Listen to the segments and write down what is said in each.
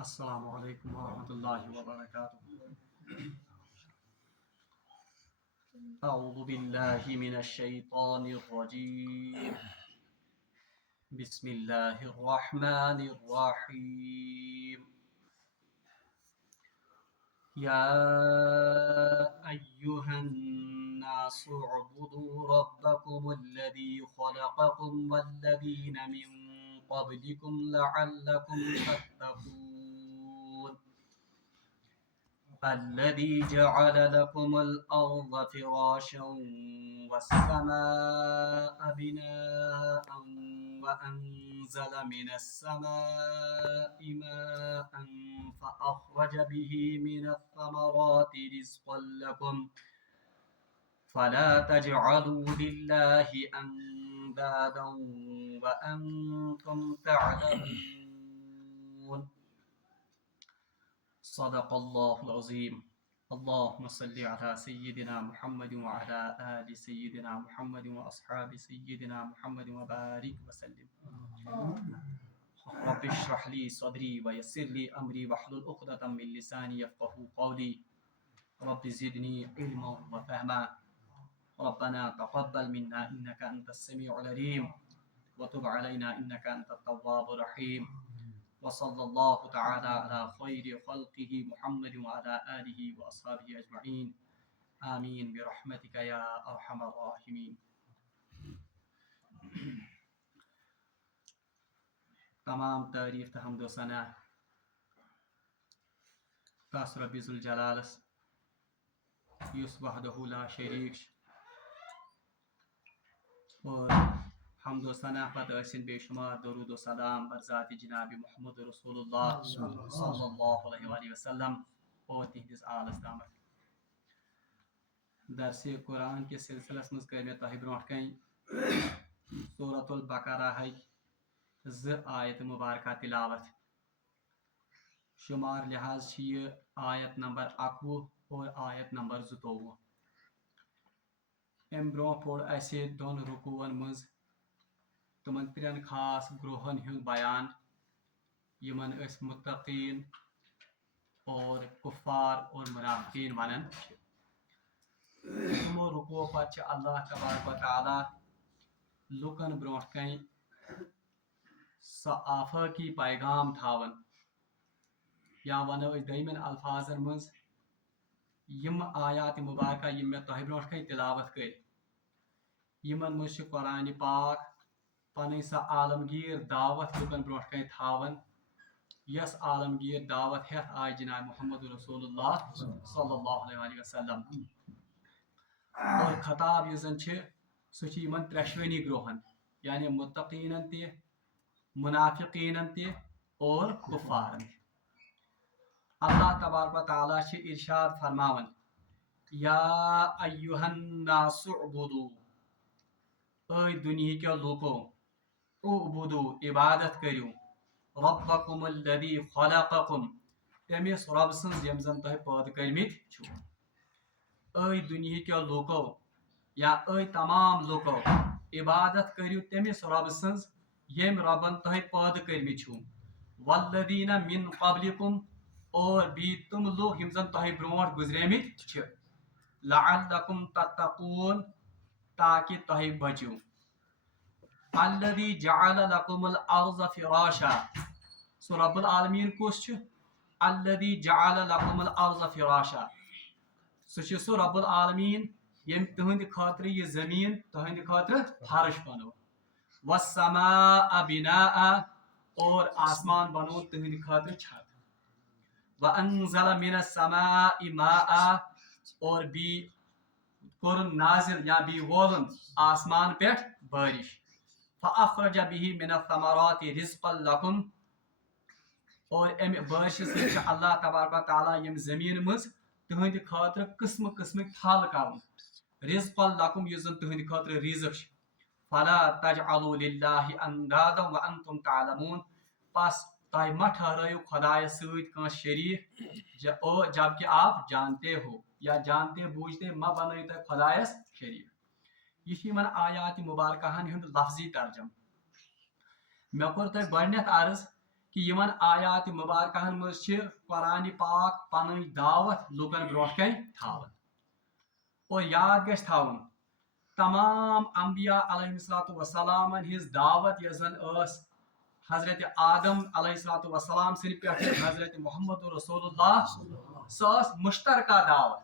السلام علیکم ورحمۃ اللہ وبرکاتہ اعوذ باللہ من الشیطان الرجیم بسم اللہ الرحمن الرحیم یا ایہا الناس اعبدوا ربکم الذی خلقکم والذین من قبلکم لعلکم تتقون الذي جعل لكم الأرض فراشا والسماء بناء وأنزل من السماء ماء فأخرج به من الثمرات رزقا لكم فلا تجعلوا لله أندادا وأنتم تعلمون صدق الله العظيم اللهم صل على سيدنا محمد وعلى آل سيدنا محمد وأصحاب سيدنا محمد وبارك وسلم رب اشرح لي صدري ويسر لي أمري واحلل عقدة من لساني يفقهوا قولي رب زدني علما وفهما ربنا تقبل منا إنك أنت السميع العليم وتب علينا إنك أنت التواب الرحيم وصلى الله تعالى على خير خلقه محمد وعلى آله وأصحابه أجمعين آمين برحمتك يا أرحم الراحمين. تمام تعریف تہ حمد و ثنا تس رب ذوالجلالس یس وحدہ لا شریک اور حمد و ثنا پتہ ٲسِن بے شمار درود و سلام بر ذات جناب محمد رسول اللہ صلی اللہ علیہ وآلہ وسلم اور تہندس آلس تامت. درس قرآن کے سلسلس مز کر تہ برونٹ کن سورۃ البقرہ آیت مبارکہ تلاوت. شمار لحاظ یہ آیت نمبر 21 اور آیت نمبر 22. ام برو پور اسے دون رکوعن مز تمن ترین خاص گروہن ہند بیان یمن اس متقین اور کفار اور منافقین ونان. تمو رکوع پتہ اللہ تبارک و تعالی لکن برونٹ کن سہ آفاقی پیغام تھاون یا ونو دمن الفاظن مز یم آیات مبارکہ یم میں تہ برونٹ کن تلاوت کر یمن مز قرآن پاک پن سہ عالمگیر دعوت لکن برونٹ کن تھاون یس عالمگیر دعوت ہتھ آئے جناب محمد رسول اللہ صلی اللہ علیہ وسلم. اور خطاب یس زن سہ یمن ترشوینی گروہن یعنی متقینن تہ منافقینن تہ اور کفارن. اللہ تبارک و تعالیٰ ارشاد فرماون یا ایہا الناس اعبدوا اے دنیا کے لوکو اعبدو عبادت کریو ربکم الذی خلقکم تمس رب سن یم زن تہ پید کرمت چھو. اے دنیا کے لوکو یا اے تمام لوکو عبادت کریو تمس رب سن یم ربن تہ پید کرمت چھو والذین من قبلکم اور بی تم لوگ یم زن تہ برونٹ گزریمت چھ لعلکم تتقون تاکہ تہ بچو. الذی جعل لکم الارض فراشا سو رب العالمین کس چھ الذی جعل لکم الارض فراشا سہ رب العالمین یم تہند خاطر یہ زمین تہند خاطر فرش بنو والسماء بناء اور آسمان بنو تہند خاطر چھت وانزل من السماء ماء اور بی کورن نازل یا بی وولن آسمان پہ بارش فاخرج به من الثمرات رزقا لكم اور ام بارش سے اللہ تبارک و تعالی یم زمین مز تہند خاطر قسم قسم پھل کڑن رزقا لكم یس زن تہند خاطر رزق فلا تجعلوا لله اندادا وانتم تعلمون پس تہ مہ ٹھہرائیو خدائے سۭتۍ کانٛہہ شریک جبکہ آپ جانتے ہو یا جانتے بوجھتے مہ بنائیو تہ خدائس شریک. یہ یمن آیات مبارکہن ہند لفظی ترجم. مے کور تہ گۄڈنیتھ عرض کہ کہ یمن آیات مبارکہن مز چھ قرآن پاک پن دعوت لوکن برونٹ کن تھاون اور یاد گژھِ تھاون تمام انبیاء علیہ الصلوۃ والسلام ہز دعوت یس زن اس حضرت آدم علیہ الصلوۃ والسلام سن پہ حضرت محمد رسول اللہ سس مشترکہ دعوت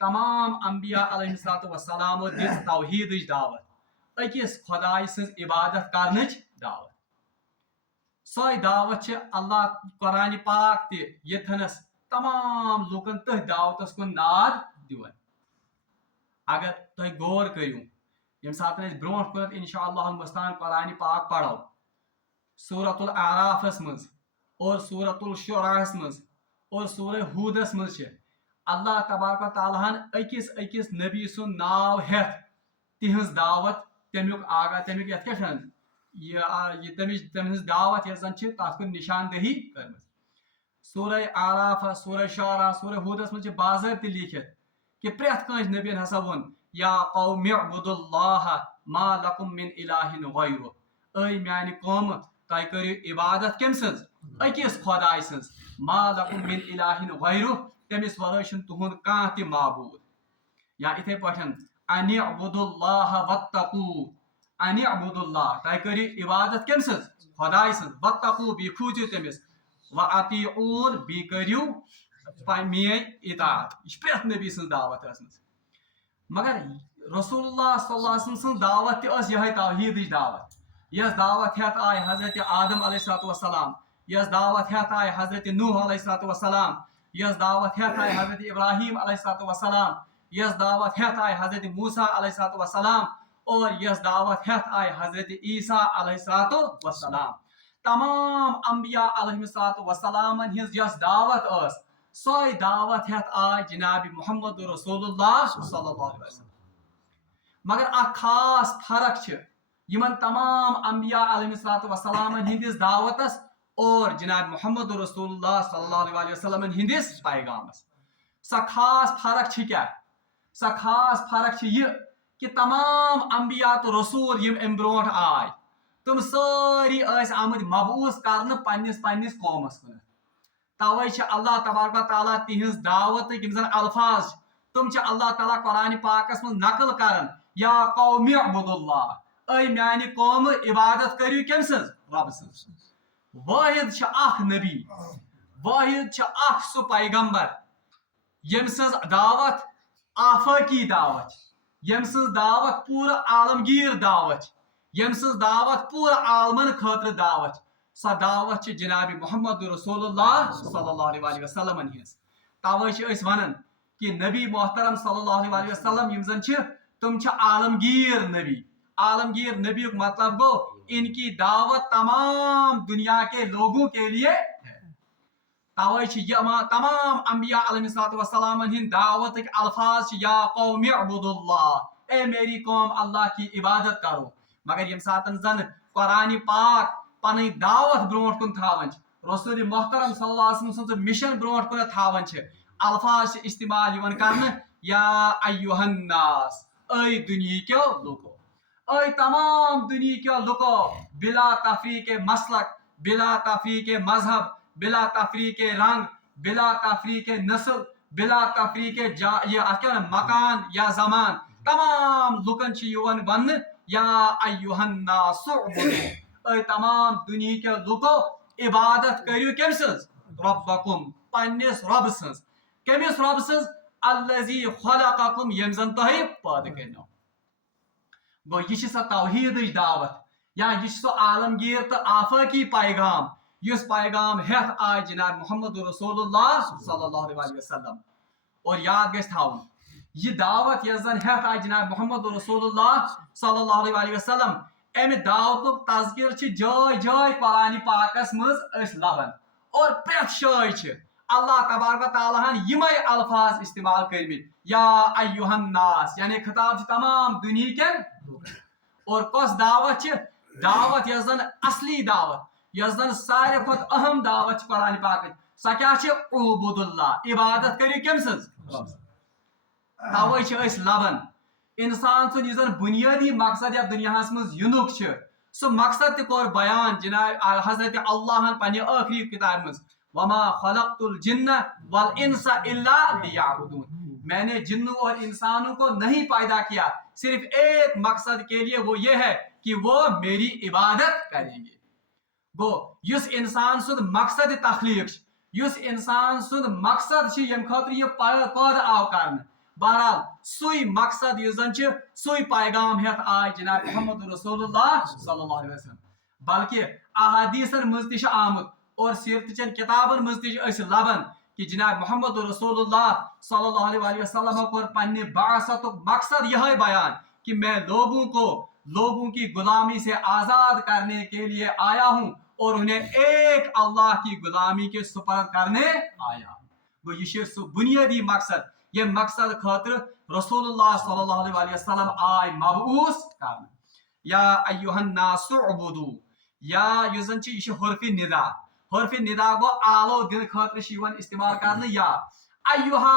تمام انبیاء علیہ الصلوۃ والسلام دس توحید دعوت اکس خدائے سن عبادت کرنچ دعوت سو دعوت اللہ قرآن پاک تہ یتھنس تمام لوکن تہ دعوتس کن ناد دیون اگر تہ غور کرو یم سات برونٹ کن انشاءاللہ المستان قرآن پاک پڑھو سورۃ الاعراف مز اور سورۃ الشعراء مز اور سورہ ہودس مز اللہ تبارک و تعالیٰ ہن اکس نبی سن ناو ہیتھ تہذ دعوت تمیک آگاہ تمیک یت کیا تمہذ دعوت یس زن تک کن نشاندہی کرم سورہ اعراف سورہ شعراء سورہ ہودس مز باضابطہ لکھت کہ پریت کنس نبین ہسا ون یا قوم اعبدوا اللہ ما لکم من الہ غیرہ اے میانہ قوم تہ کرو عبادت کم سنز اکس خدائے سنز ما لکم من الہ غیرہ تمس ورٲے چھُنہٕ تُہُنٛد کانٛہہ تہِ معبوٗد یا اِتھے پٲٹھۍ ان اعبدوا اللہ واتقوا ان اعبدوا اللہ تہ کٔرِو عبادت کم سنز خدائے سنز واتقوا بیٚیہِ کھوٗژِو تٔمِس واطیعوٗن بیٚیہِ کٔرِو میٲنۍ اطاعت یہ چھِ پرٛٮ۪تھ نبی سٕنٛز دعوت ٲسمٕژ مگر رسول اللہ صلی اللہ علیہ وسلم سٕنٛز دعوت تہِ ٲس یِہے توحیٖدٕچ دعوت یس دعوت ہیتھ آیہِ حضرت آدم علیہ الصلوۃ والسلام یس دعوت ہیتھ آیہِ حضرت نوح علیہ الصلوۃ والسلام یس دعوت ہیتھ آیہِ حضرت ابراہیم علیہ الصلوۃ والسلام یس دعوت ہیتھ آیہِ حضرت موسیٰ علیہ الصلوۃ والسلام اور یس دعوت ہیتھ آیہِ حضرت عیسیٰ علیہ الصلوۃ والسلام تمام انبیاء علیہ الصلوۃ والسلام ہنز یس دعوت ٲس سوے دعوت ہیتھ آیہِ جناب محمد رسول اللہ صلی اللہ علیہ وسلم مگر اکھ خاص فرق چھ یمن تمام انبیاء علیہ الصلوۃ والسلام ہندس دعوتس اور جناب محمد رسول اللہ صلی اللہ علیہ وسلم ہندس پیغامس سا خاص فرق چھ کیا سا خاص فرق چھ یہ کہ تمام انبیاء تو رسول یم ام برونٹ آئے تم ساری ایس آمد مبعوث کرنے پنس قومس کن توے چھ اللہ تبارک و تعالیٰ تہذ دعوت یم زن الفاظ تم چھ اللہ تعالیٰ قرآن پاکس من نقل کرن یا قوم اعبدوا اللہ اے میانہ قوم عبادت کریو کم سنز رب سنز واحد چھ اخ نبی واحد چھ اخ سو پیغمبر یم سنز دعوت آفاقی دعوت یم سنز دعوت پورا عالمگیر دعوت یم سنز دعوت پورا عالمن خاطر دعوت سا دعوت چھ جناب محمد رسول اللہ صلی اللہ علیہ وسلم ہنز توے چھ اس ونن کہ نبی محترم صلی اللہ علیہ وسلم یم زن چھ تم چھ عالمگیر نبی عالمگیر نبی مطلب گو ان کی دعوت تمام دنیا کے لوگوں کے لیے ہے توے چھ تمام انبیاء علیہ الصلوۃ والسلام ہند دعوت الفاظ یا قوم اعبدوا اللہ اے میری قوم اللہ کی عبادت کرو مگر یم ساتن زن قرآن پاک پن دعوت برونٹ کن تھاون رسول محترم صلی اللہ علیہ وسلم سن مشن برونٹ کن تھاون الفاظ استعمال یوان کرنے یا ایھا الناس اے دنیا کے لوگو اے تمام دنیا کے لوگو بلا تفریق مسلک بلا تفریق مذہب بلا تفریق رنگ بلا تفریق نسل بلا تفریق مکان یا زمان تمام لکن یوان ون یا ایھا الناس اعبدوا اے تمام دنیا کے لوگو عبادت کریو کم سنز ربکم پنس رب سنز کمس رب سنز الذی خلقکم یم زن تہ پید کرنو گو یہ سا توحید دعوت یا یہ سو عالمگیر تو آفاقی پیغام اس پیغام ہیتھ آئے جناب محمد رسول اللہ صلی اللہ علیہ وسلم اور یاد گژھِ تھاون یہ دعوت یس زن ہیتھ آئے جناب محمد رسول اللہ صلی اللہ علیہ وسلم امہ دعوت تذکر جائے جائے قرآن پاکس مز لبن اور پریت جائے اللہ تبارک و تعالیٰ ہن یمے الفاظ استعمال کرمت یا ایھا الناس یعنی خطاب تمام دنیا کے اور کس دعوت دعوت یس زن اصلی دعوت یس زن ساروی کھت اہم دعوت قرآن پاک سا کیا اعبدوا اللہ عبادت کریو کم سنز توے لبن انسان سن زن بنیادی مقصد یا دنیا مز ینک सो मकसद कोर बयान जनाब हजरत अल्लाह पन्ने आखिरी किताब में वमा खलक़तुल जिन्न वल इंसा इल्ला लियअबुदून, मैंने जिन्नों और इंसानों को नहीं पैदा किया सिर्फ एक मकसद के लिए, वो ये है कि वो मेरी इबादत करेंगे। गो युस इंसान सुद मकसद तखलीक, युस इंसान सुद मकसद यम खतर ये पैदा आव कर, बहरहाल सुई मकसद सुई पैगाम हेत आय जनाब मोहम्मद रसूलुल्लाह सल्लल्लाहु अलैहि वसल्लम, बल्कि अहादीसन मज आमुत और सीरत चन किताबन मज लबन कि जनाब मोहम्मद रसूलुल्लाह सल्लल्लाहु अलैहि वसल्लम को पन्ने बासतुक मकसद यह बयान कि मैं लोगों की गुलामी से आज़ाद करने के लिए आया हूँ और उन्हें एक अल्लाह की गुलामी के सुपर्द करने आया हूँ। वो ये बुनियादी मकसद, ये मकसद खातिर रसूलुल्लाह सल्लल्लाहु अलैहि वसल्लम आय मबऊस करने। या अय्युहन नासु उबुदू, या युजन ये हर्फ निदा, हर्फ निदा गो आलो दिन खातिर इस्तेमाल करने, या अय्युहा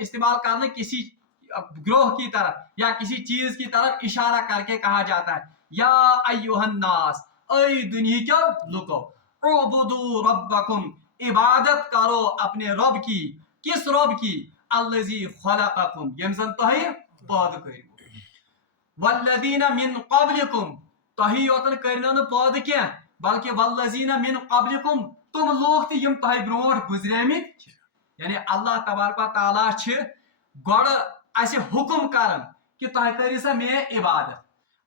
इस्तेमाल करने किसी ग्रोह की तरफ या किसी चीज की तरफ इशारा करके कहा जाता है। या अय्युहन नास, ऐ दुनिया के लोगो, उबुदू रब्बकुम, इबादत करो अपने रब की। किस रब की? अल्लज़ी खलक़कुम, यमजन तोही पैदा करियो, वल्लज़ीना मिन क़ब्लिकुम, तोही योतन करियो न पैदा के, बल्कि वल्लज़ीना मिन क़ब्लिकुम, तुम लोग यम तोही ब्रोट गुजरेमित। यानी अल्लाह तबारक व तआला छ गड असे हुकुम करन कि तोह करियो सा मे इबादत,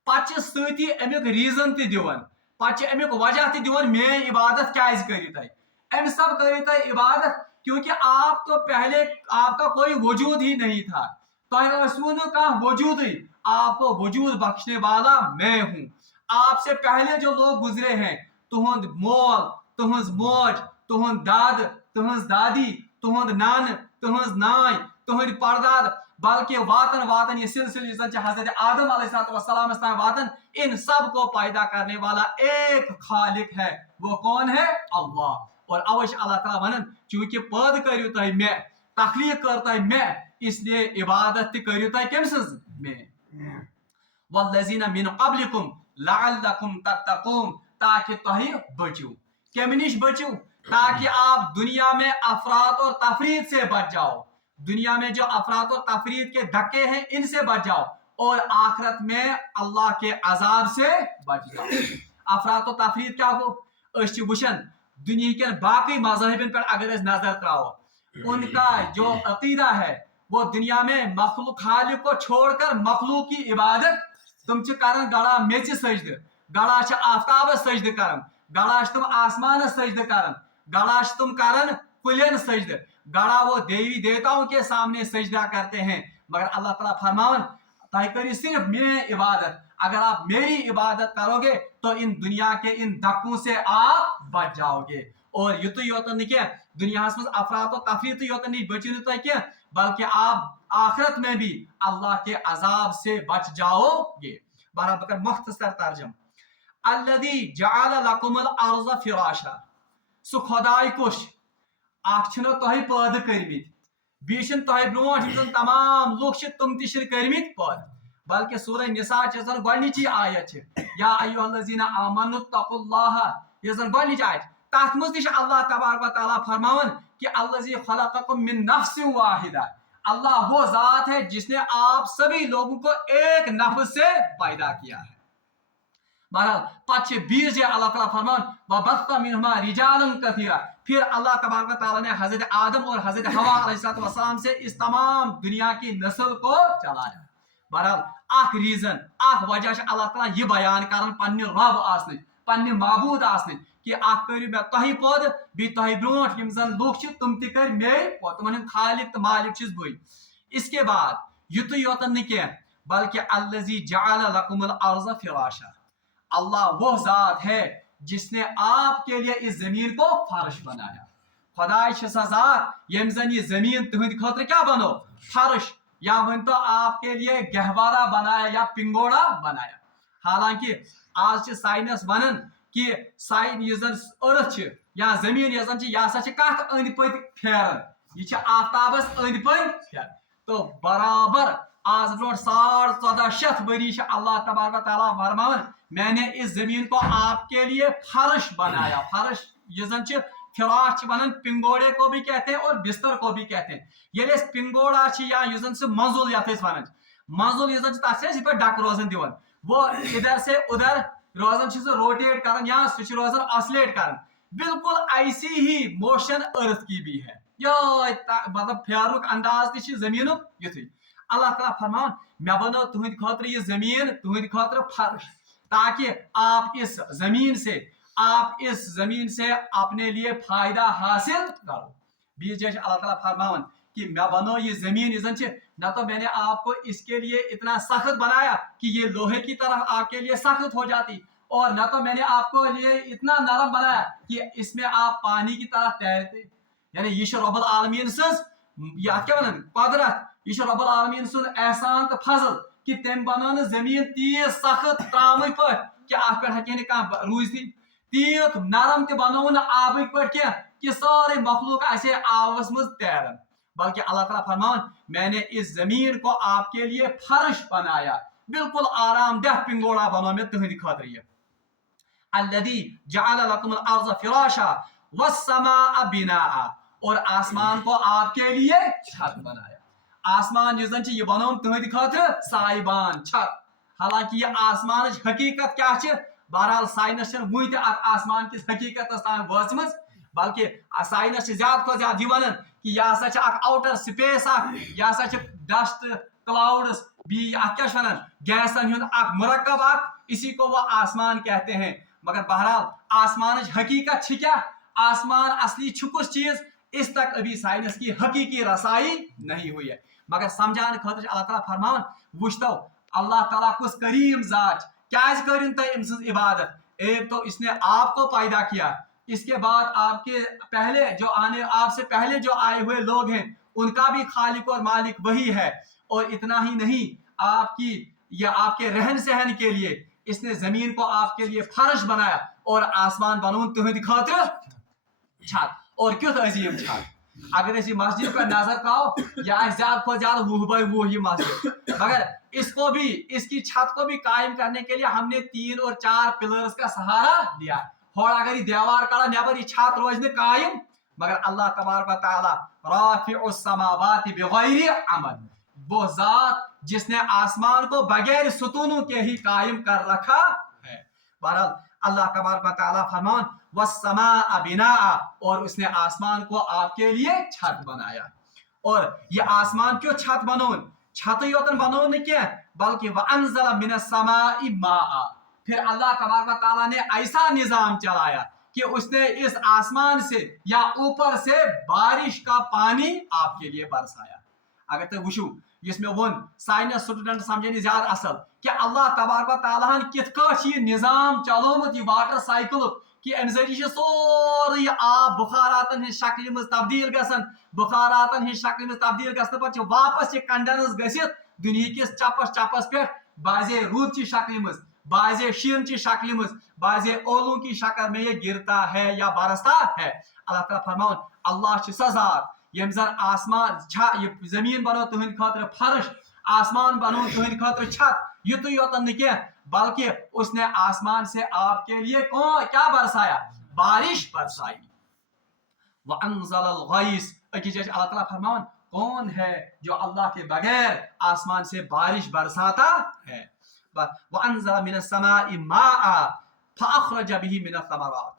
पच सती अमुक रीजन ते दिवन, पच अमुक वजह ते दिवन मे इबादत कैसे करियो तोह। अम सब करियो तोह इबादत क्योंकि आप तो पहले आपका कोई वजूद ही नहीं था, तो का वजूद ही, आपको वजूद बख्शने वाला मैं हूँ। आपसे पहले जो लोग गुजरे हैं, तुहंद मोल, तुहंज मोज, तुहंद दाद, तुहंज दादी, तुहंद नान, तुहंज नाय, तुहंद परदाद, बल्कि वातन वातन ये सिलसिले हजरत आदम अलैहिस्सलाम वातन, इन सब को पैदा करने वाला एक खालिक है। वो कौन है? अल्लाह। और अवश्य अल्लाह ताला वनन चूंकि पैदा करियो तोह मैं, तखलीक कर तोह मैं, इसलिए इबादत करियो तोह कम मैं। वल्लज़ीना मिन क़ब्लिकुम लअल्लकुम तत्तक़ून, ताकि तोह बचो। केम निश बचो? ताकि आप दुनिया में अफरात और तफरीद से बच जाओ, दुनिया में जो अफरात और तफरीद के धक्के हैं इनसे बच जाओ, और आखिरत में अल्लाह के अजाब से बच जाओ। अफरात और तफरीद क्या हो? वुशन दुनिया के बाकी मज़ाहिबन पर अगर नजर त्राओ, उनका जो अकीदा है वो दुनिया में मखलूक खालिक को छोड़कर मखलूक की इबादत, तुम करन गड़ा मेच सजद, गड़ा आफ्ताब सजद करन, गड़ा तुम आसमान सजद करन, गड़ा तुम करन कुलन सजद, गड़ा वो देवी देवताओं के सामने सजदा करते हैं। मगर अल्लाह ताला फरमावन तय करी सिर्फ मेरी इबादत, अगर आप मेरी इबादत करोगे तो इन दुनिया के इन धक्कों से आप बच जाओगे। और युत योतन नहीं क्या दुनिया में अफरात और तफरीत योतन नहीं बची तो क्या, बल्कि आप आखिरत में भी अल्लाह के अजाब से बच जाओगे। बराबर मुख्तसर तर्जम, अल्लज़ी जअल लकुमुल अर्ज़ फिराशा, सु खुदाई कुश आखनो तोह पैदा करमित, बीशन तोह ब्रोट तमाम लोग तुम तिशर करमित पैदा, बल्कि सूरह निसा जन गडनिची आयत या अय्युहल्लज़ीना आमनु तकुल्लाह, ये जन गडनिची आयत, तथ मज अल्लाह तबारक व तआला फरमावन कि अल्लज़ी खलक़कुम मिन नफ्सिन वाहिदा, अल्लाह वो जात है जिसने आप सभी लोगों को एक नफ्स से पैदा किया है। बहरहाल पाछे बीर जे अल्लाह ताला फरमान वबस्ता मिनहुमा रिजालन कसीरा, फिर अल्लाह तबारक व तआला ने हजरत आदम और हजरत हवा अलैहिस्सलाम से इस तमाम दुनिया की नस्ल को चलाया। बहरहाल आख रीजन आख वजह अल्लाह ताला ये बयान करन पन्ने रब आसने, पन्ने माबूद आसने कि आख करियो मैं तोही पद बी तोही ब्रोट यम जन लोग छ तुम ते कर मे पद, तुमन खालिक त मालिक छिस बई। इसके बाद युत योतन नहीं के, बल्कि अल्लज़ी जअल लकुमुल अर्ज़ फिराशा, अल्लाह वो जात है जिसने आपके लिए इस जमीन को फर्श बनाया। खुदाई ज़ात यम जन ये जमीन तुहंद खातिर क्या बनो फर्श, या वन तो आपके लिए गहवारा बनाया या पिंगोड़ा बनाया। हालांकि आज साइंस वनन कि साइन यन अर्थ या जमीन यन यह कत अंद पत फेरन, यह आफ्ताबस अंद पत फेर, तो बराबर आज ब्रोट 1450 वरी अल्लाह तबारक व तआला फरमावन मैंने इस जमीन को आपके लिए फर्श बनाया। फर्श ये जन फिराश वन पिंगोड़े को भी कहते हैं और बिस्तर को भी कहते हैं। ये पिंगोड़ा या युजन से मंजुल यथ वन मंजुल युजन तथ पे डक रोजन दिवन वो इधर से उधर रोजन से रोटेट कर या सह रोजन ऑसिलेट कर बिल्कुल ऐसी ही मोशन अर्थ की भी है। यो मतलब फेरुक अंदाज ती जमीन युथ अल्लाह ताला फरमान मैं बनो तुहद खतर ये जमीन तुहद खतर फर्श ताकि आप इस जमीन से अपने लिए फायदा हासिल करो। बीच जैसे अल्लाह ताला फरमान कि मैं बनो ये जमीन न तो मैंने आपको इसके लिए इतना सख्त बनाया कि ये लोहे की तरह आपके लिए सख्त हो जाती और न तो मैंने आपको लिए इतना नरम बनाया कि इसमें आप पानी की तरह तैरते। यानी ये रब्बुल आलमीन सज क्या वन कुदरत ये रब्बुल आलमीन सुन एहसान तो फजल कि तम बनो जमीन तीज सख्त त्राम पे कि अत पे हे कह रूज तीत नरम तो बनो आब पे कि सारे मखलूक ऐसे आवस मज तैरन बल्कि अल्लाह ताला फरमान मैंने इस जमीन को आपके लिए फर्श बनाया बिल्कुल आरामदेह पिंगोड़ा बनो मैं तुहद खतर ये अल्लज़ी जअल लकुमुल अर्ज़ फिराशा वस्समाअ बिनाअ और आसमान को आपके लिए छत बनाया। आसमान जिस ये बनो तुहद खतर साइबान छत। हालांकि ये आसमान हकीकत क्या बहरहाल साइंस वुन आसमान किस हकीकत तान वचम बल्कि साइंस ज्यादा को ज्यादा वन कि यह हसा आउटर स्पेस यह डस्ट क्लाउड्स भी क्या गैसन मुरक्कब इसी को वह आसमान कहते हैं। मगर बहरहाल आसमान हकीकत क्या आसमान असली छुकुस चीज इस तक अभी साइंस की हकीकी रसाई नहीं हुई है। मगर समझाने खतर अल्लाह ताला फरमान वुचतो अल्लाह ताला कुछ करीम जात क्या करिन तो इनसे इबादत। एक तो इसने आपको पैदा किया इसके बाद आपके पहले जो आने आपसे पहले जो आए हुए लोग हैं उनका भी खालिक और मालिक वही है। और इतना ही नहीं आपकी या आपके रहन सहन के लिए इसने जमीन को आपके लिए फर्श बनाया और आसमान बनो तुहद खतर छत और क्यों अजीम छत। अगर इस मस्जिद पर नजर खाओ या ज्यादा को ज्यादा 20 बाई 20 मस्जिद मगर इसको भी इसकी छत को भी कायम करने के लिए हमने 3 और 4 पिलर्स का सहारा लिया। और अगर ये दीवार का नबर ये छत रोज कायम मगर अल्लाह तबारक व तआला राफिउस समावाति बिगैरि अमद वो जात जिसने आसमान को बगैर सुतूनों के ही कायम कर रखा है। बहरहाल अल्लाह तबारक व तआला फरमान वस्समाअ बिनाअ और उसने आसमान को आपके लिए छत बनाया। और ये आसमान क्यों छत बनो छत योतन बनो न क्या बल्कि वअनज़ल मिनस समाइ माअ फिर अल्लाह तबारक व तआला ने ऐसा निजाम चलाया कि उसने इस आसमान से या ऊपर से बारिश का पानी आपके लिए बरसाया। अगर तो वुशु इसमें वन साइंस स्टूडेंट समझे ज्यादा असल कि अल्लाह तबारक व तआला कित ये निजाम चलोमुत ये वाटर साइकिल कि अम जरिए सोरे आब बुखारातन हिंद शक्ल मज तब्दील गसन बुखारातन हिंद शक्ल मज तब्दील गसन पे वापस ये कंडेंस गसित दुनिया किस चपस पे बाजे रूद की शक्ल मज बाजे शीन की शक्ल मज बाजे ओलू की शक्ल में ये गिरता है या बरसता है। अल्लाह ताला फरमान अल्लाह सजात यम जन आसमान ये जमीन बनो तुहद खतर फर्श आसमान बनो तुहद खतर छत युत योतन न क्या बल्कि उसने आसमान से आपके लिए क्या बरसाया बारिश बरसाई। वअनज़लल गैस अल्लाह ताला फरमान कौन है जो अल्लाह के बगैर आसमान से बारिश बरसाता है। वअनज़ल मिनस समाइ माअ फअखरज बिही मिनस समरात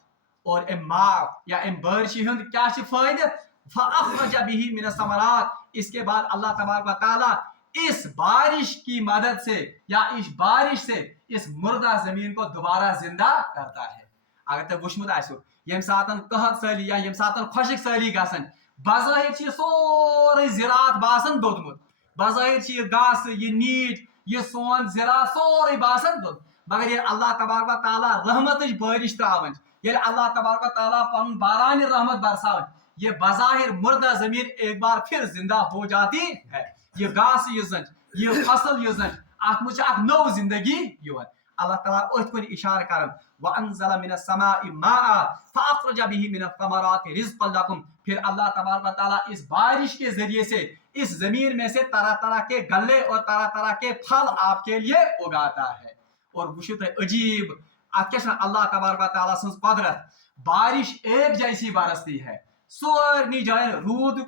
और मा या बारिश हंद क्या फायदे फअखरज बिही मिनस समरात इसके बाद अल्लाह तबारक व तआला इस बारिश की मदद से या इस बारिश से इस मुर्दा जमीन को दोबारा जिंदा करता है। अगर तो वुचमुत आसो यम सातन कहत सली या यम सातन खुशक सली गसन बज़ाहिर सोरे ज़रात बासन दोदमुत बज़ाहिर ये घास ये नीट ये सोन ज़रात सोरे बासन दोद मगर ये अल्लाह तबारक व तआला रहमत बारिश त्रावन ये अल्लाह तबारक व तआला पन बारानी रहमत बरसावन ये बज़ाहिर मुर्दा जमीन एक बार फिर जिंदा हो जाती है। ये घास ये फसल अत मुझ नौ जिंदगी योन अल्लाह ताला अथ कुन इशारा करन वअनज़ल मिनस समाइ माअ फअखरज बिही मिनस समराति रिज़्क़न लकुम फिर अल्लाह तबारक व तआला इस बारिश के जरिए से इस जमीन में से तरह तरह के गल्ले और तरह तरह के फल आपके लिए उगाता है। और वुचु तुम अजीब अल्लाह तबारक तआला सं कुदरत, बारिश एक जैसी बरसती है सारी जाए रूद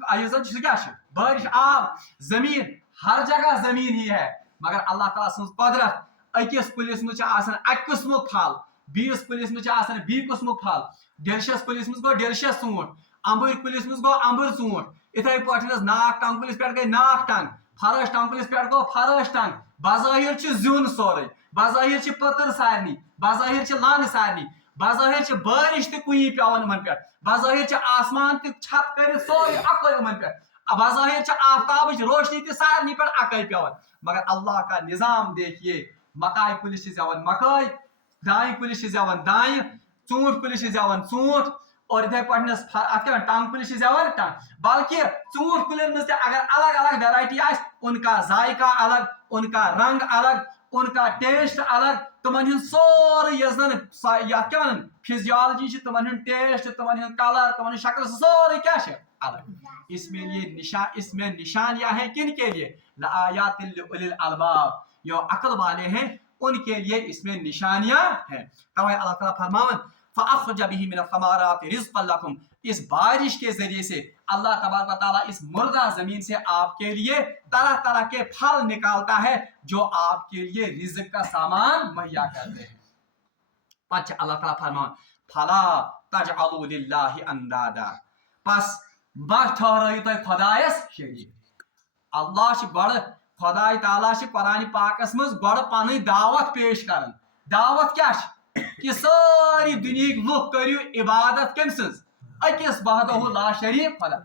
बारिश आब जमीन हर जगह जमीन ही है, मगर अल्लाह ताला सं कुदरत अकिस कुलिस में अक किस्मुक फल, बीस कुलिस में बी किस्मुक फल, डेलिशियस कुलिस में गो डेलिशियस ऊंट, अंबुर कुलिस में गो अंबुर ऊंट, इथे पे नाक टंग कुलिस पे गई नाक टंग, फरश टंग कुलिस पे गो फरश टंग, बज़ाहिर जुन सोरे, बज़ाहिर पतर सारनी, बज़ाहिर लन सारनी, बज़ाहिर बारिश तुई पेवन पे, बज़ाहिर आसमान छत कर सोरे अक पे, बज़ाहिर आफ्ताब रोशनी सारनी पे अक पेवन, मगर अल्लाह का निज़ाम देखिए, मकाई कुलिस ज़ेवन मकाई, दाई कुलिस ज़ेवन दाई, ूंट कुलिस ज़ेवन ूंट, और इथे पे टंग कुलिस ज़ेवन टंग, बल्कि ूंट कुलन में अगर अलग अलग वेराइटी उनका जायका अलग, उनका रंग अलग, उनका टेस्ट अलग, तुमन सोरे क्या फिजियोलॉजी तुमन टेस्ट, तुमन कलर, तुमन शक्ल सोरे क्या अलग। इसमें निशानियां हैं किन के लिए? लायातिल लिउलिल अलबाब, जो अक्ल वाले हैं उनके लिए इसमें निशानियां हैं। तवै अल्लाह ताला फरमावन फअखरज बिही मिन थमराति रिज़्क़न लकुम, इस बारिश के जरिए से अल्लाह तबारक व तआला इस मुर्दा जमीन से आपके लिए तरह तरह के फल निकालता है जो आपके लिए रिज़्क़ का सामान मुहैया करते हैं। पच अल्लाह ताला फरमान फला तजअलु लिल्लाहि अंदादा, बस मत ठहराइयो तुम खुदायस शरीक। अल्लाह गड़ खुदाई ताला कुरान पाकस मज गड़ पन दावत पेश कर, दावत क्या कि सारी दुनिया लुक करियो इबादत कम सज अकिस वहदहु ला शरीक खुदा।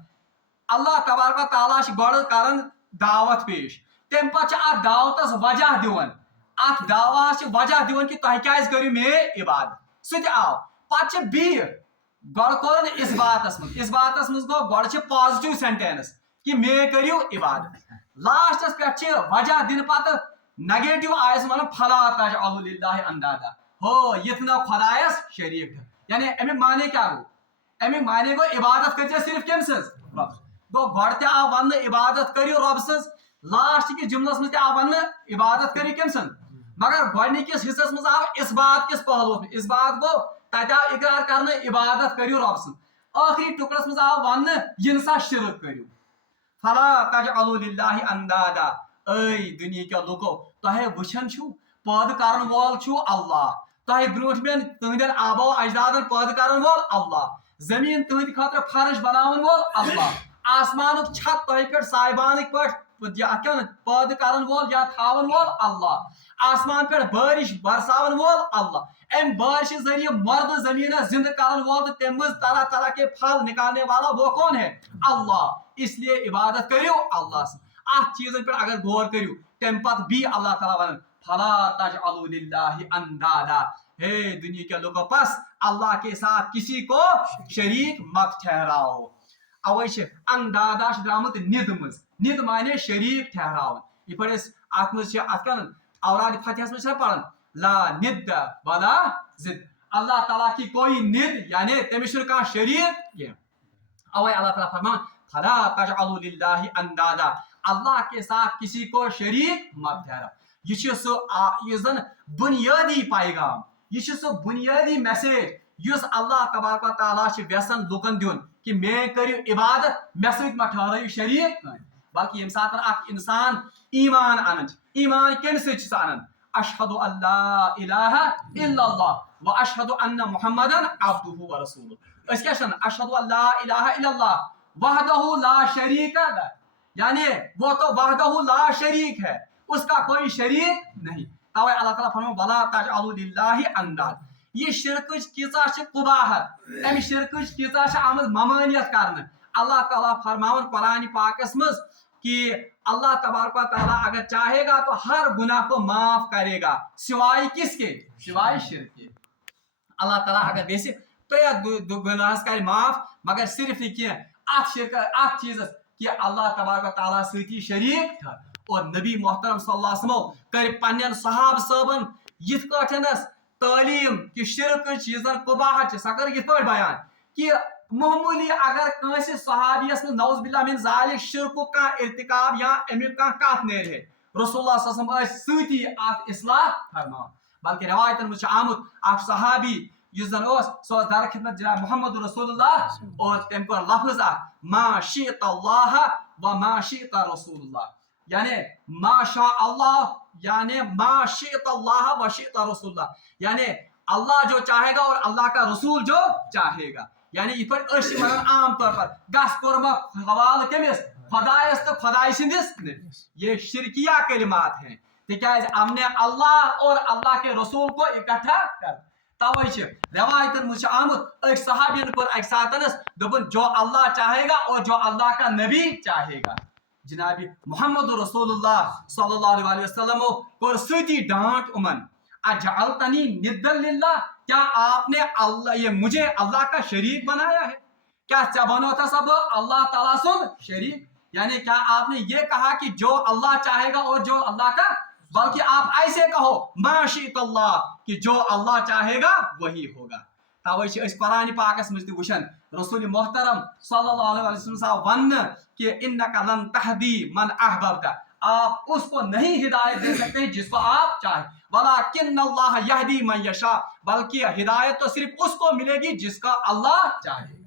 अल्लाह तबारक तआला गड़ कर दावत पेश, तम पे दावतस वजह दिवन, अत दावा वजह दिवन कि तुम क्या करियो मे इबादत, सह आव पे बी गड़ कोर इस बातस मज गो गड़ पॉजिटिव सेंटेंस कि मे करियो इबादत, लास्टस पे वजह दिन पे नेगेटिव आयस वन फला तजअलु लिल्लाहि अंदादा, हो यथ न खुदायस शरीक, यानी अमिक माने क्या गो? अमिक माने गो इबादत कर सिर्फ कम सज रब गो, गड़ आव वन इबादत करियो रब सज, लास्ट कि जुमलस मज आव वन इबादत करियो कम सज, मगर गडनिकिस हिस्सस मज आव इस बात किस पहलुस में, इस बात गो तत आव इकरार करने इबादत करियो रब सज, आखिरी टुकड़स मज आव वन यिनसा शिरक करियो। फला तजअलु लिल्लाहि अंदादा, ऐ दुनिया के लोगो तुहे वुचन छु पैद करन वोल छु अल्लाह, तुहे ब्रोट में तुहदन आबो अजदादन पैद करन वोल अल्लाह, जमीन तुहद खातिर फर्श बनावन वोल अल्लाह, आसमान छत तुह पे साहिबान पे पैद करन वोल या थावन वोल अल्लाह, आसमान पे बारिश बरसावन वोल अल्लाह, अम बारिश जरिए मर्द जमीन जिंद करन वोल, तम तरह तरह के फल निकालने वाला वो कौन है? अल्लाह। इसलिए इबादत करियो अल्लाह से। अत चीजन पर अगर गौर करियो तम पत भी अल्लाह ताला वन फला तजअलु लिल्लाहि अंदादा, हे दुनिया के लोगों पास अल्लाह के साथ किसी को शरीक मत ठहराओ। अवश्य अंदादा द्रामत निद मज, निद माने शरीक ठहरावन, ये पे अत मज औराद फतिहस में पढ़न ला निद वला जिद, अल्लाह ताला की कोई निद यानी तमिश का शरीक। अवै अल्लाह ताला फरमान फला तजअलु लिल्लाहि अंदादा, अल्लाह के साथ किसी को शरीक मत ठहराओ। ये जन बुनियादी पैगाम, ये बुनियादी मैसेज युस अल्लाह तबारक व तआला व्यसन लुकन दिन कि मे करियो इबादत, मे सत मत ठहराइयो शरीक, बल्कि यम सात इंसान ईमान अन, ईमान कम सत अन अशहदु अल्ला इलाहा इल्लल्लाह व अशहदु अन्ना मुहम्मदन अब्दुहु व रसूलुहु। अस क्या अशहदु अल्ला इलाहा इल्लल्लाह वहदहु ला शरीक ला, यानी वो तो वहदहु ला शरीक है, उसका कोई शरीक नहीं। तवे अल्लाह ताला फरमाए वला तजअलु लिल्लाहि अंदाद, ये शिरक कीचा कुबाहत, अम शिरक कीचा आमद ममानियत करने। अल्लाह ताला फरमावन कुरान पाकस मज कि अल्लाह तबारक व तआला अगर चाहेगा तो हर गुनाह को माफ करेगा, सिवाय किसके? सिवाय शिरक के। अल्लाह ताला अगर वैसे तो गुनाह कर माफ, मगर सिर्फ ये अत चीज कि अल्लाह तबारक व तआला सती शरीक था। और नबी मोहतरम सल्लल्लाहु अलैहि वसल्लम कर पन्नन सहाब सबन यिथ कठनस तालीम कि शिरक चीजन कुबाहत सा कर यिथ पर बयान कि मामूली अगर कंस सहाबियस में नौज बिल्ला मिन जालिक शिरक का इर्तिकाब या अमिक का कत नेर है रसूलुल्लाह सल्लल्लाहु अलैहि वसल्लम सती अत इस्लाह फरमान बल्कि रवायतन मुझ आमुत अख सहाबी युस जन सो दर खिदमत जनाब मोहम्मद रसूलुल्लाह और तम को लफ्ज मा शीत अल्लाह व मा शीत रसूलुल्लाह यानी मा शा अल्लाह यानी मा शीत अल्लाह व शीत रसूलुल्लाह यानी अल्लाह जो चाहेगा और अल्लाह का रसूल जो चाहेगा यानी इत पे आम तौर पर गस कोर हवाल कमिस खुदायस तो खुदाई सिंदिस ये शिरकिया कलिमात हैं तिकाज हमने अल्लाह और अल्लाह के रसूल को इकट्ठा कर तवे रवायतन मुझ आमुत एक सहाबियन को एक सातनस दोपन जो अल्लाह चाहेगा और जो अल्लाह का नबी चाहेगा जनाबी मोहम्मद रसूलुल्लाह सल्लल्लाहु अलैहि वसल्लम को सती डांट उमन अजअलतनी निद्दल लिल्लाह क्या आपने अल्लाह ये मुझे अल्लाह का शरीक बनाया है क्या चबनो था सब अल्लाह ताला सुन शरीक यानी क्या आपने ये कहा कि जो अल्लाह चाहेगा और जो अल्लाह का बल्कि आप ऐसे कहो माशीत अल्लाह कि जो अल्लाह चाहेगा वही होगा तवे कुरान पाकस मज वुशन रसूल मोहतरम सल्लल्लाहु अलैहि वसल्लम वन कि इन्नका लन तहदी मन अहबब्ता आप उसको नहीं हिदायत दे सकते जिसको आप चाहे वलाकिन अल्लाह यहदी मन यशा बल्कि हिदायत तो सिर्फ उसको मिलेगी जिसका अल्लाह चाहे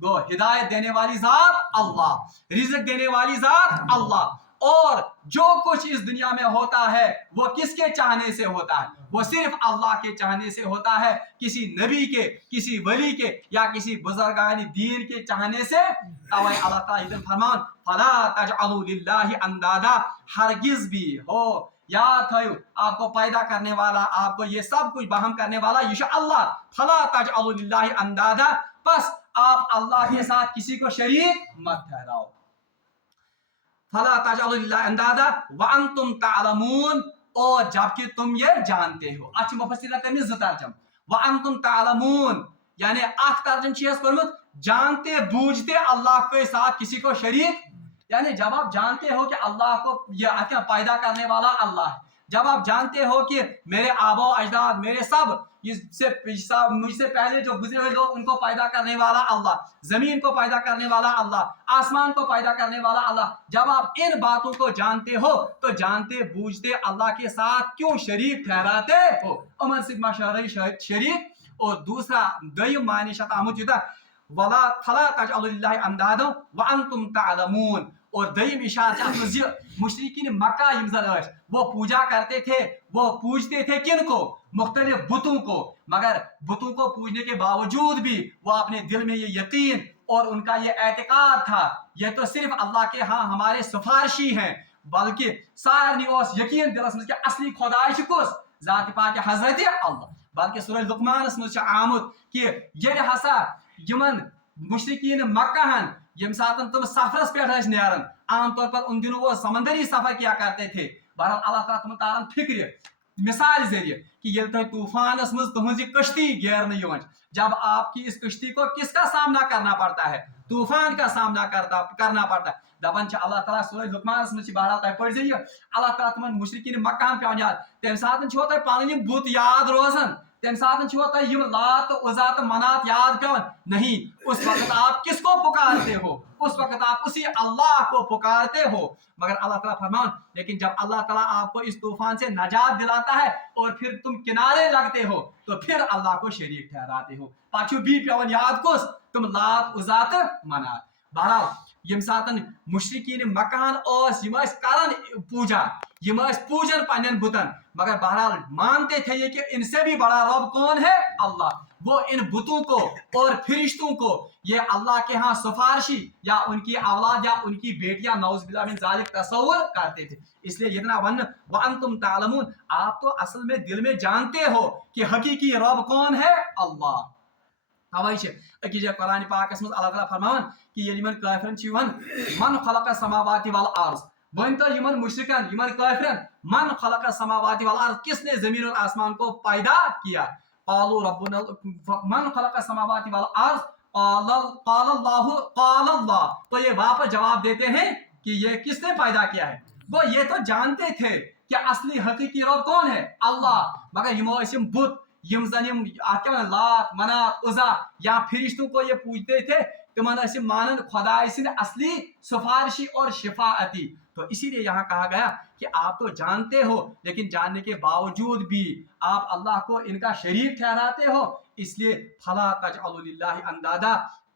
वो हिदायत देने वाली जात अल्लाह रिज़्क देने वाली जात अल्लाह और जो कुछ इस दुनिया में होता है वो किसके चाहने से होता है वो सिर्फ अल्लाह के चाहने से होता है किसी नबी के किसी वली के या किसी बुजुर्गानी दीन के चाहने से तवे अल्लाह ताला फरमान फला तजअलू लिल्लाहि अंदादा हरगिज भी हो याद थयो आपको पैदा करने वाला आपको ये सब कुछ बहम करने वाला ये अल्लाह फला तजअलू लिल्लाहि अंदादा बस आप अल्लाह के साथ किसी को शरीक मत ठहराओ फला तजअलू लिल्लाहि अंदादा व अंतुम तालमून और जबकि तुम ये जानते हो अच्छी मुफस्सिर करने तर्जम व अंतुम तालमून यानी आख तर्जम चीज पर जानते बूझते अल्लाह के साथ किसी को शरीक यानी जब आप जानते हो कि अल्लाह को ये क्या पैदा करने वाला अल्लाह है जब आप जानते हो कि मेरे आबा अजदाद मेरे सब मुझसे पहले जो गुजरे हुए लोग उनको पैदा करने वाला अल्लाह जमीन को पैदा करने वाला अल्लाह आसमान को पैदा करने वाला अल्लाह जब आप इन बातों को जानते हो तो जानते बूझते अल्लाह के साथ क्यों शरीक ठहराते हो अमन सिग्मा शरीक और दूसरा दयम मानी शतामुजुदा वला फला तजअलू लिल्लाहि अंदादा व अंतुम तालमून और दयम इशारा मुशरिकीन मक्का वो पूजा करते थे वो पूजते थे किन को मुख्तलिफ बुतों को मगर बुतों को पूजने के बावजूद भी वो अपने दिल में ये यकीन और उनका ये एतकाद था ये तो सिर्फ अल्लाह के हाँ हमारे सिफारशी हैं बल्कि सारनी ओस यकीन दिलस में असली खुदाइश कुस जात पाक हजरत अल्लाह बल्कि सूरह लुकमान में आमुत कि ये हसा यमन मुशरिकीन मक्काहन यम सातन तुम सफरस पे नेरन आमतौर पर उन दिनों वो समंदरी सफर किया करते थे बहरहाल अल्लाह ताला तुम तारन फिक्र मिसाल जरिए कि ये तो तूफानस में तुहज कश्ती घेरने यवन जब आपकी इस कश्ती को किसका सामना करना पड़ता है तूफान का सामना करना पड़ता है दपन अल्लाह ताला सूरह लुकमान में बहरहाल तुम पढ़ अल्लाह ताला तुम मुशरिकीन मक्काहन पे याद तम सातन तुम पन बुत याद रोजन तम सातन लात उज़ा तो मनात याद पेवन नहीं उस वक्त आप किसको पुकारते हो उस वक्त आप उसी अल्लाह को पुकारते हो मगर अल्लाह ताला फरमान लेकिन जब अल्लाह ताला आपको इस तूफान से नजात दिलाता है और फिर तुम किनारे लगते हो तो फिर अल्लाह को शरीक ठहराते हो पाछू भी पेवन याद कुस तुम लात उज़ा तो मनात बहरहाल यम सातन मुशरिकीन मकान करन पूजा पूजन पन्न बुतन मगर बहरहाल मानते थे ये कि इनसे भी बड़ा रब कौन है अल्लाह वो इन बुतों को और फरिश्तों को ये अल्लाह के यहाँ सिफारशी या उनकी औलाद या उनकी बेटियां नौज़ुबिल्लाह मिन ज़ालिक तसव्वुर करते थे इसलिए इतना वन व अंतुम तालमून आप तो असल में दिल में जानते हो कि हकीकी रब कौन है अल्लाह अकी कुरान पाकस में अल्लाह ताला फरमान कि यमन काफिरन छी वन मन खलक समावाति वल अर्ज़ वन तो यमन मुशरिकन यमन काफिरन मन खलक समावाति वल अर्ज़ किसने जमीन और आसमान को पैदा किया कालू रब्बुना मन खलक समावाति वल अर्ज़ क़ाल अल्लाह तो ये वापस जवाब देते हैं कि ये किसने पैदा किया है वो ये तो जानते थे कि असली हकीकी रब कौन है अल्लाह मगर यमो बुत यम जन यम क्या लात मनात उजा या फिरिश्तों को ये पूजते थे तिमन मानन खुदाई सिंध असली सिफारिशी और शिफाअती। तो इसीलिए यहाँ कहा गया कि आप तो जानते हो लेकिन जानने के बावजूद भी आप अल्लाह को इनका शरीक ठहराते हो, इसलिए फला तजअलु लिल्लाहि अंदादा,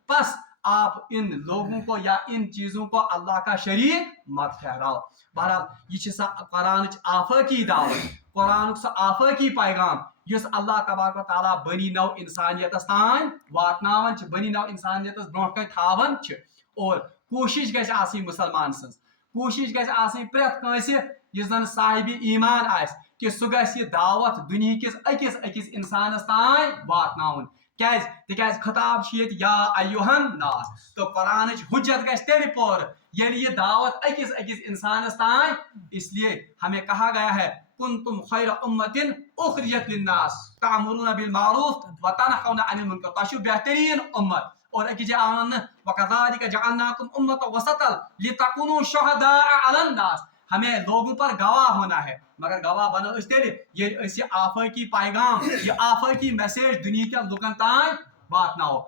बस आप इन लोगों को या इन चीजों को अल्लाह का शरीक मत ठहराओ। बहरहाल यह कुरान आफाकी दावत, कुरान आफाकी पैगाम युस अल्लाह तबारक व तआला बनी नौ इंसानियतस तान वातनावन छ, बनी नौ इंसानियतस ब्रोह कन थावन छ। और कोशिश गछ आसि मुसलमान सन्स, कोशिश गछ आसि प्रेत कंसे यस जन साहिब ईमान आस कि सु गछ यह दावत दुनिया किस अकिस अकिस इंसानस तान वातनावन। कैज तिकाज खिताब छ यत या अय्युहन नास, तो कुरान हुज्जत गछ तेरे पर यदि ये दावत अकिस अकिस इंसानस तान। इसलिए हमें कहा गया है कुंतुम खैर उम्मतिन उखरिजत लिन्नास तामुरुना बिल मारूफ व तनहौना अनिल मुनकर, ताशु बेहतरीन उम्मत। और अकिज आन वकज़ालिक जअलनाकुम उम्मतन वसतल लितकुनु शुहदाअ अलन नास, हमें लोगों पर गवाह होना है, मगर गवाह बनो ये आफाकी पैगाम, ये आफाकी मैसेज दुनिया के लुकन तान वातनाओ।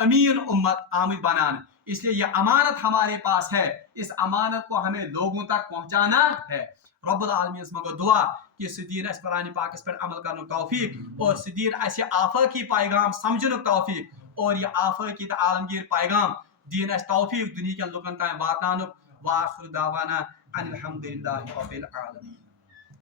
अमीन उम्मत आमद बनान, इसलिए ये अमानत हमारे पास है, इस अमानत को हमें लोगों तक पहुंचाना है। रब्बुल आलमीन मगो दुआ कि सुदीन अस कुरान पाक पर अमल करने तौफीक और सुदीन अस आफाकी पैगाम समझने तौफीक और ये आफाकी त आलमगीर पैगाम दीन अस तौफीक दुनिया के लुकन तान वातनानुक। व आखिर दावाना अनिल हम्दुलिल्लाहि रब्बिल आलमीन।